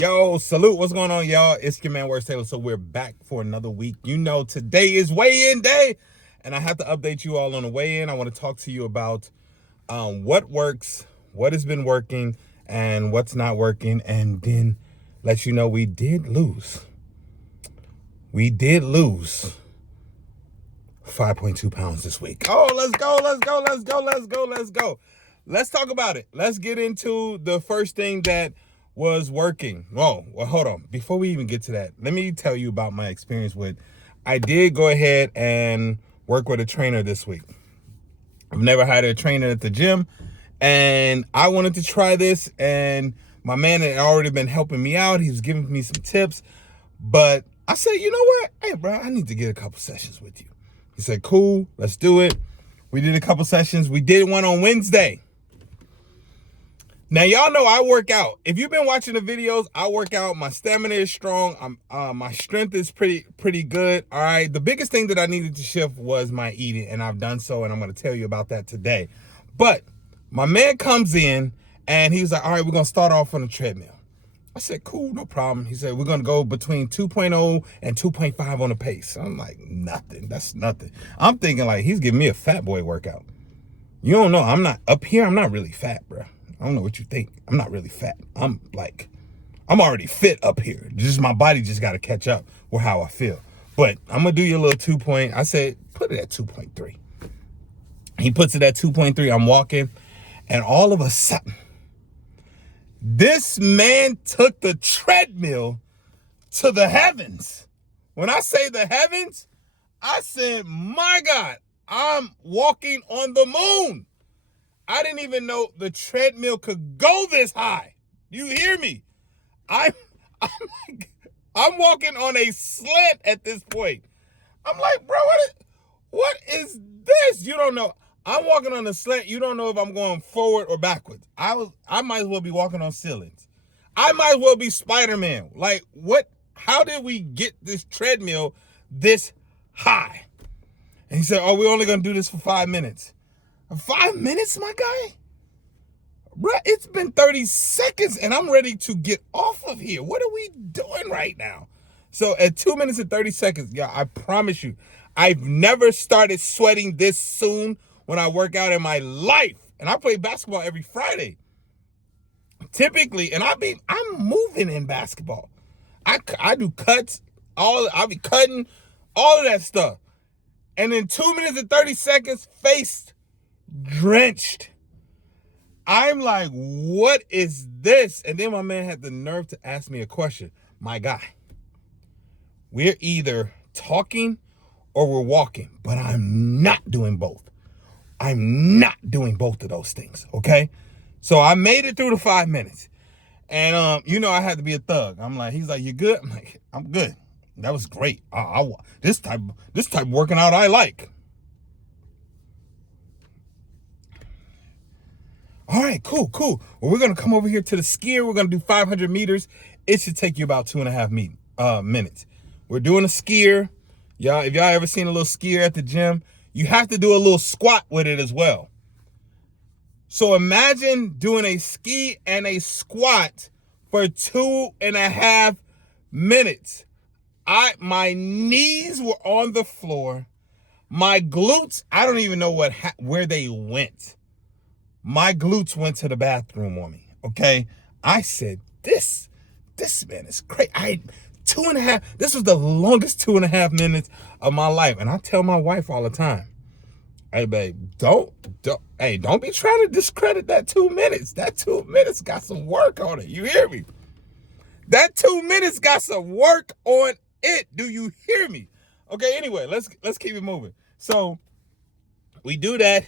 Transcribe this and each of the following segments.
Yo, salute. What's going on, y'all? It's your man, Worst Taylor. So we're back for another week. You know, today is weigh-in day, and I have to update you all on the weigh-in. I want to talk to you about what works, what has been working, and what's not working, and then let you know we did lose. We did lose 5.2 pounds this week. Oh, let's go, let's go, let's go, let's go, let's go. Let's talk about it. Let's get into the first thing that was working. Whoa, well, hold on. Before we even get to that, let me tell you about my experience with, I did go ahead and work with a trainer this week. I've never had a trainer at the gym, and I wanted to try this, and my man had already been helping me out. He was giving me some tips, but I said, you know what? Hey, bro, I need to get a couple sessions with you. He said, cool, let's do it. We did a couple sessions. We did one on Wednesday. Now, y'all know I work out. If you've been watching the videos, I work out. My stamina is strong. My strength is pretty good. All right. The biggest thing that I needed to shift was my eating, and I've done so, and I'm going to tell you about that today. But my man comes in, and he's like, all right, we're going to start off on the treadmill. I said, cool, no problem. He said, we're going to go between 2.0 and 2.5 on the pace. I'm like, nothing. That's nothing. I'm thinking like he's giving me a fat boy workout. You don't know. I'm not up here. I'm not really fat, bro. I don't know what you think. I'm not really fat. I'm already fit up here. Just my body just got to catch up with how I feel. But I'm going to do your little 2 point. I said, put it at 2.3. He puts it at 2.3. I'm walking. And all of a sudden, this man took the treadmill to the heavens. When I say the heavens, I said, my God, I'm walking on the moon. I didn't even know the treadmill could go this high. You hear me? I'm walking on a slant at this point. I'm like, bro, what is this? You don't know. I'm walking on a slant. You don't know if I'm going forward or backwards. I might as well be walking on ceilings. I might as well be Spider-Man. Like, what? How did we get this treadmill this high? And he said, oh, we're only going to do this for 5 minutes. 5 minutes, my guy? Bruh, it's been 30 seconds and I'm ready to get off of here. What are we doing right now? So at 2 minutes and 30 seconds, yeah, I promise you, I've never started sweating this soon when I work out in my life. And I play basketball every Friday. Typically, and I'm moving in basketball. I do cuts, I'll be cutting, all of that stuff. And in 2 minutes and 30 seconds, face drenched. I'm like, what is this? And then my man had the nerve to ask me a question. My guy, we're either talking or we're walking, but I'm not doing both. I'm not doing both of those things, okay? So I made it through the 5 minutes. And, you know, I had to be a thug. I'm like, he's like, you good? I'm like, I'm good. That was great. This type of working out I like. All right, cool. Well, we're going to come over here to the skier. We're going to do 500 meters. It should take you about 2.5 minutes. We're doing a skier. Y'all, if y'all ever seen a little skier at the gym, you have to do a little squat with it as well. So imagine doing a ski and a squat for 2.5 minutes. My knees were on the floor. My glutes, I don't even know where they went. My glutes went to the bathroom on me, okay? I said, this man is crazy. This was the longest 2.5 minutes of my life. And I tell my wife all the time, hey, babe, don't be trying to discredit that 2 minutes. That 2 minutes got some work on it. You hear me? That 2 minutes got some work on it. Do you hear me? Okay, anyway, let's keep it moving. So we do that.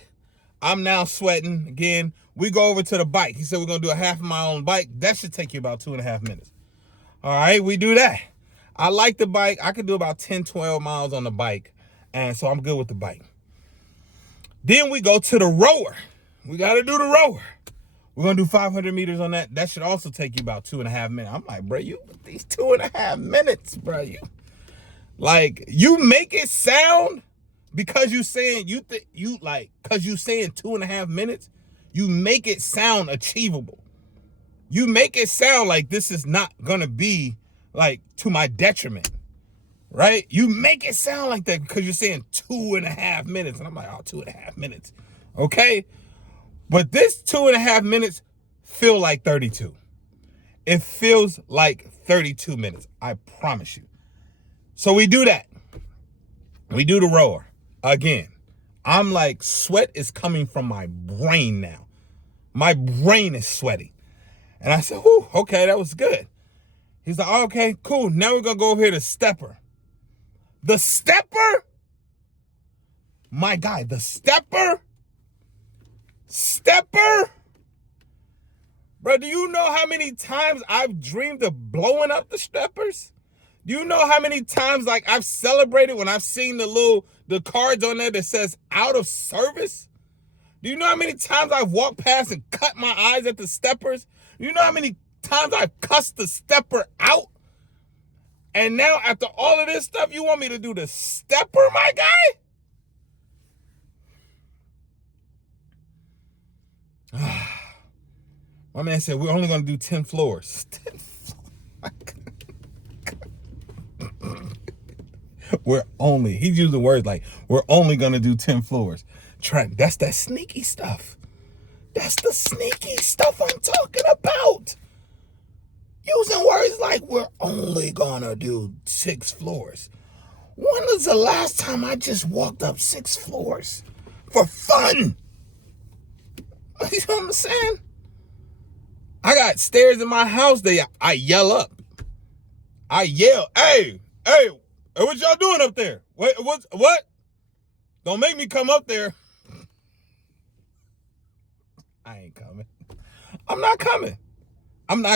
I'm now sweating again. We go over to the bike. He said we're going to do a half mile on the bike. That should take you about 2.5 minutes. All right, we do that. I like the bike. I could do about 10, 12 miles on the bike. And so I'm good with the bike. Then we go to the rower. We got to do the rower. We're going to do 500 meters on that. That should also take you about 2.5 minutes. I'm like, bro, these 2.5 minutes, bro. You make it sound, because you saying because you saying 2.5 minutes, you make it sound achievable. you make it sound like this is not gonna be like to my detriment, right? You make it sound like that because you're saying 2.5 minutes. And I'm like, oh, 2.5 minutes. Okay. But this 2.5 minutes feel like 32. It feels like 32 minutes. I promise you. So we do that. We do the rower again. I'm like, sweat is coming from my brain now. My brain is sweating. And I said, whew, okay, that was good. He's like, oh, okay, cool. Now we're going to go over here to stepper. The stepper? My guy, the stepper? Stepper? Bro, do you know how many times I've dreamed of blowing up the steppers? Do you know how many times like I've celebrated when I've seen the cards on there that says out of service? Do you know how many times I've walked past and cut my eyes at the steppers? Do you know how many times I've cussed the stepper out? And now after all of this stuff, you want me to do the stepper, my guy? My man said, we're only going to do 10 floors. 10 floors. He's using words like, we're only going to do 10 floors. Trent, that's that sneaky stuff. That's the sneaky stuff I'm talking about. Using words like, we're only going to do 6 floors. When was the last time I just walked up 6 floors for fun? You know what I'm saying? I got stairs in my house that I yell up. I yell, hey, what y'all doing up there? What? Don't make me come up there. I ain't coming. I'm not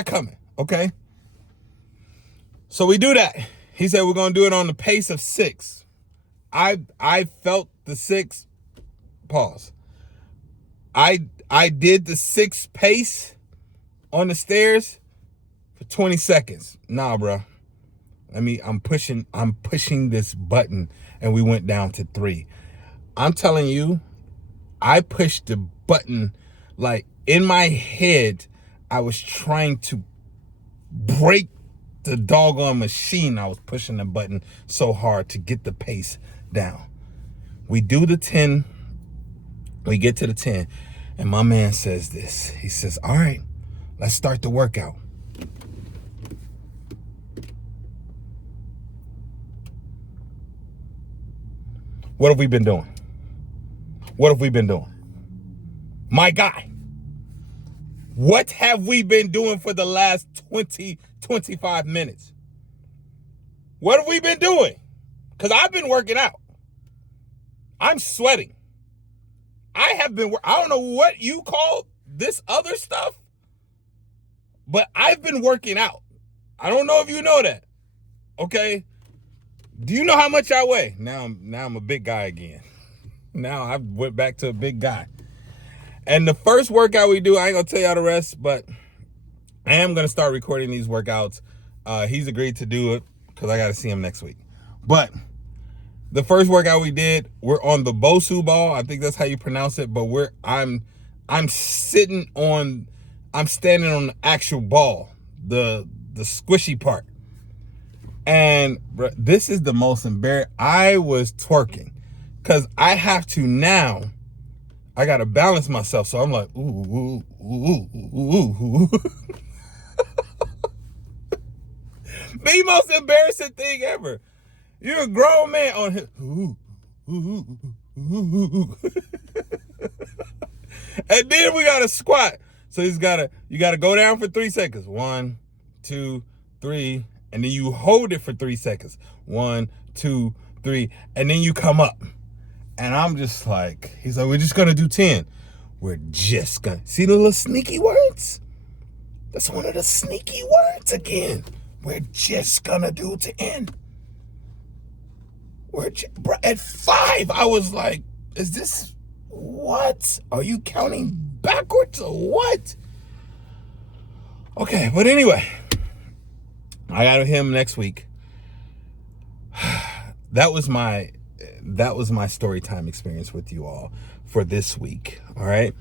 coming, okay? So we do that. He said we're going to do it on the pace of 6. I felt the 6. Pause. I did the 6 pace on the stairs for 20 seconds. Nah, bro. I'm pushing this button, and we went down to 3. I'm telling you, I pushed the button like in my head. I was trying to break the doggone machine. I was pushing the button so hard to get the pace down. We do the 10. We get to the 10, and my man says this. He says, all right, let's start the workout. What have we been doing? My guy, what have we been doing for the last 25 minutes? What have we been doing? Because I've been working out. I'm sweating. I don't know what you call this other stuff, but I've been working out. I don't know if you know that. Okay? Do you know how much I weigh? Now I'm a big guy again. Now I went back to a big guy. And the first workout we do, I ain't gonna tell y'all the rest, but I am gonna start recording these workouts. He's agreed to do it because I gotta see him next week. But the first workout we did, we're on the Bosu ball. I think that's how you pronounce it. But I'm standing on the actual ball, the squishy part. And bro, this is the most embarrassing. I was twerking because I have to now. I gotta balance myself, so I'm like, ooh, ooh, ooh, ooh, ooh. The most embarrassing thing ever. You're a grown man on his, ooh, ooh, ooh, ooh. And then we gotta squat. So you gotta go down for 3 seconds. 1, 2, 3, and then you hold it for 3 seconds. 1, 2, 3, and then you come up. And I'm just like, he's like, we're just gonna do 10. We're just gonna see the little sneaky words. That's one of the sneaky words again. We're just gonna do 10. At 5, I was like, is this what? Are you counting backwards or what? Okay, but anyway, I got him next week. That was my story time experience with you all for this week. All right.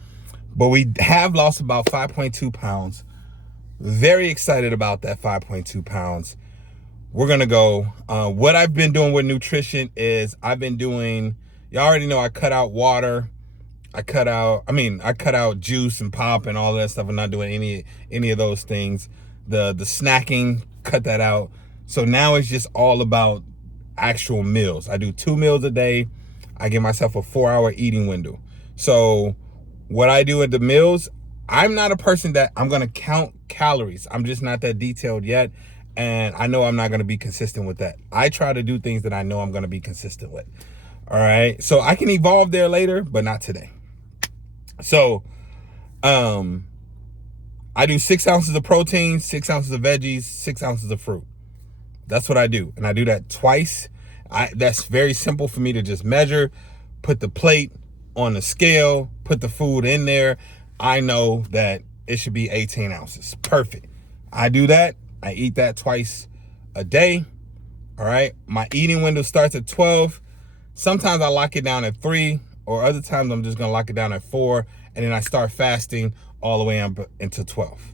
But we have lost about 5.2 pounds. very excited about that 5.2 pounds. We're gonna go. What I've been doing with nutrition is I've been doing, y'all already know I cut out water. I cut out juice and pop and all that stuff. I'm not doing any of those things. The snacking, cut that out. So now it's just all about actual meals. I do 2 meals a day. I give myself a 4-hour eating window. So what I do at the meals, I'm not a person that I'm gonna count calories. I'm just not that detailed yet. And I know I'm not gonna be consistent with that. I try to do things that I know I'm gonna be consistent with. All right. So I can evolve there later, but not today. So I do 6 ounces of protein, 6 ounces of veggies, 6 ounces of fruit. That's what I do. And I do that twice. That's very simple for me to just measure, put the plate on the scale, put the food in there. I know that it should be 18 ounces. Perfect. I do that. I eat that twice a day. All right. My eating window starts at 12. Sometimes I lock it down at 3, or other times I'm just going to lock it down at 4. And then I start fasting all the way up into 12.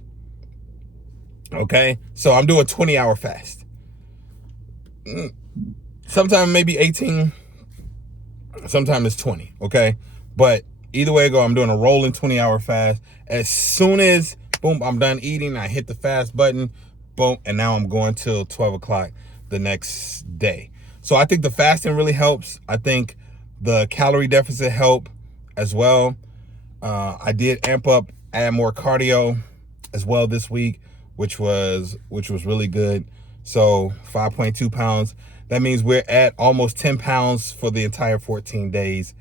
Okay. So I'm doing 20-hour fast. Sometimes maybe 18. Sometimes it's 20. Okay. But either way I go, I'm doing a rolling 20-hour fast. As soon as, boom, I'm done eating, I hit the fast button, boom, and now I'm going till 12 o'clock the next day. So I think the fasting really helps. I think the calorie deficit helped as well. I did amp up, add more cardio as well this week, which was really good. So 5.2 pounds. That means we're at almost 10 pounds for the entire 14 days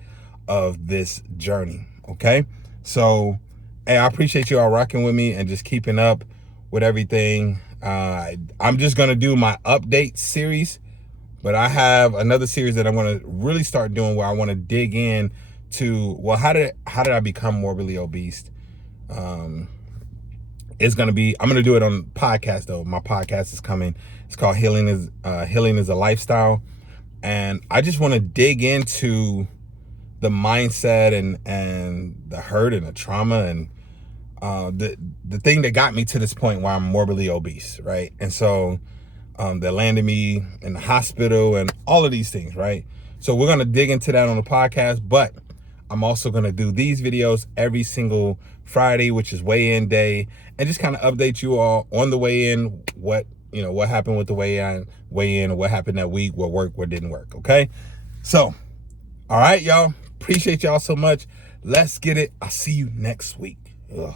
of this journey. Okay. So, hey, I appreciate you all rocking with me and just keeping up with everything. I'm just going to do my update series, but I have another series that I'm going to really start doing where I want to dig in to, well, how did I become morbidly obese? It's going to be, I'm going to do it on podcast though. My podcast is coming. It's called Healing is a Lifestyle. And I just want to dig into the mindset and the hurt and the trauma and the thing that got me to this point where I'm morbidly obese, right? And so that landed me in the hospital and all of these things, right? So we're going to dig into that on the podcast, but I'm also going to do these videos every single Friday, which is weigh-in day, and just kind of update you all on the weigh-in, what happened with the weigh-in, what happened that week, what worked, what didn't work, okay? So, all right, y'all. Appreciate y'all so much. Let's get it. I'll see you next week. Ugh.